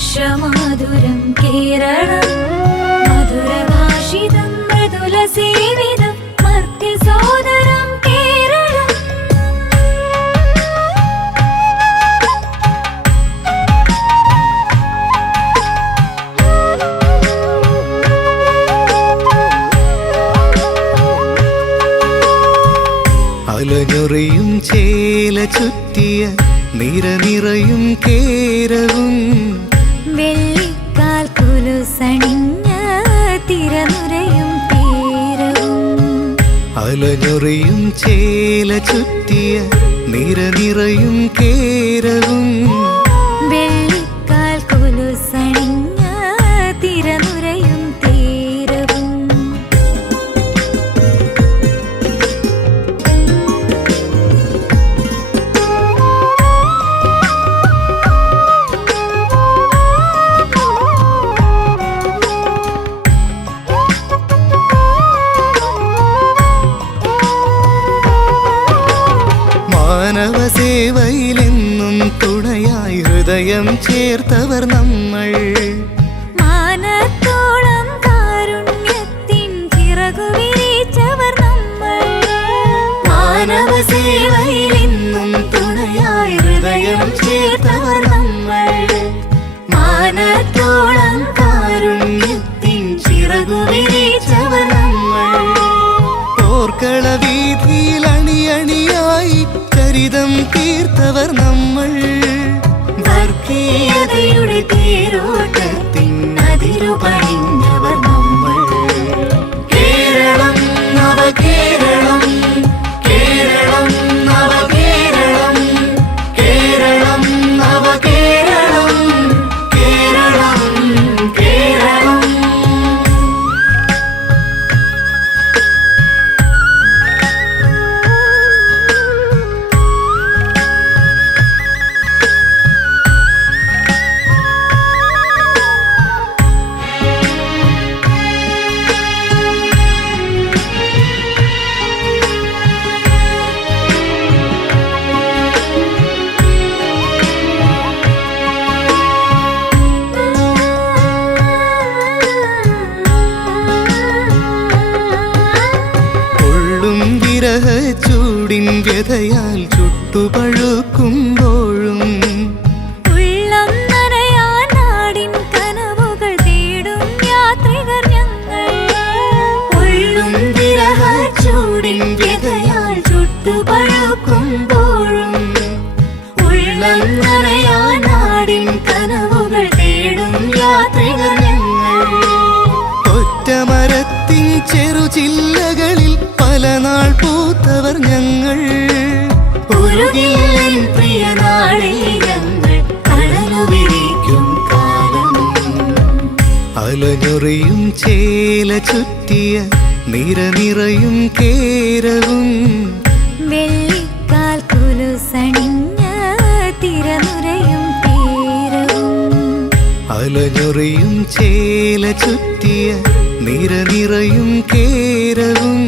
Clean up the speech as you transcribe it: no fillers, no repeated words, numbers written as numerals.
സ്പർശമാധുരം കേരളം മധുരഭാഷിതം മൃദുലസേവിതം മർത്യസോദരം കേരളം. അലഞ്ഞൊറിയും ചേല ചുറ്റിയ നിറനിറയും കേരവും വെള്ളിക്കാൽ കുലുസണിഞ്ഞ തിരനുരയും തേരവും. അലഞ്ഞൊറിയും ചേല ചുറ്റിയ നിറനിറയും കേരവും വെള്ളിക്കാൽ കുലുസണിഞ്ഞ തിരനുരയും തേരവും. മാനവസേവയിലെന്നും തുണയായി ഹൃദയം ചേർത്തവർ നമ്മൾ. മാനത്തോളം കാരുണ്യത്തിൻ ചിറകു വിരിച്ചവർ നമ്മൾ. മാനവസേവയിലെന്നും തുണയായി ഹൃദയം ചേർത്തവർ നമ്മൾ. മാനത്തോളം കാരുണ്യത്തിൻ ചിറകു വിരിച്ചവർ നമ്മൾ. ഓർക്കള വീതിയിൽ അണിയണിയായി ചരിതം തീർത്തവർ നമ്മൾ. വർഗീയതയുടെ തേരോട്ടത്തിൻ അതിരു പണിഞ്ഞവർ നമ്മൾ. കേരളം നവകേരളം, കേരളം നവകേരളം, കേരളം നവകേരളം, കേരളം കേരളം. ചൂടിൻ വ്യഥയാൽ ചുട്ടുപഴുക്കുമ്പോഴും ഉള്ളം നനയാൻ നാടിൻ കനവുകൾ തേടും യാത്രികർ ഞങ്ങൾ. ഉള്ളും വിരഹ ചൂടിൻ വ്യഥയാൽ ചുട്ടുപഴുക്കുമ്പോഴും ഉള്ളം നനയാൻ നാടിൻ കനവുകൾ തേടും യാത്രികർ ഞങ്ങൾ. ഒറ്റമരത്തിൻ ചെറുചില്ലകളിൽ പല നാൾ പൂത്തവർ ഞങ്ങൾ. ഉരുകില്ലൻ പ്രിയ നാളിൽ ഞങ്ങൾ അഴലുവിരിക്കും കാലം. അലഞ്ഞൊറിയും ചേല ചുറ്റിയ നിറനിറയും കേരവും വെള്ളിക്കാൽ കുലുസണിഞ്ഞ തിരനുരയും തേരവും. അലഞ്ഞൊറിയും ചേല ചുറ്റിയ നിറനിറയും കേരവും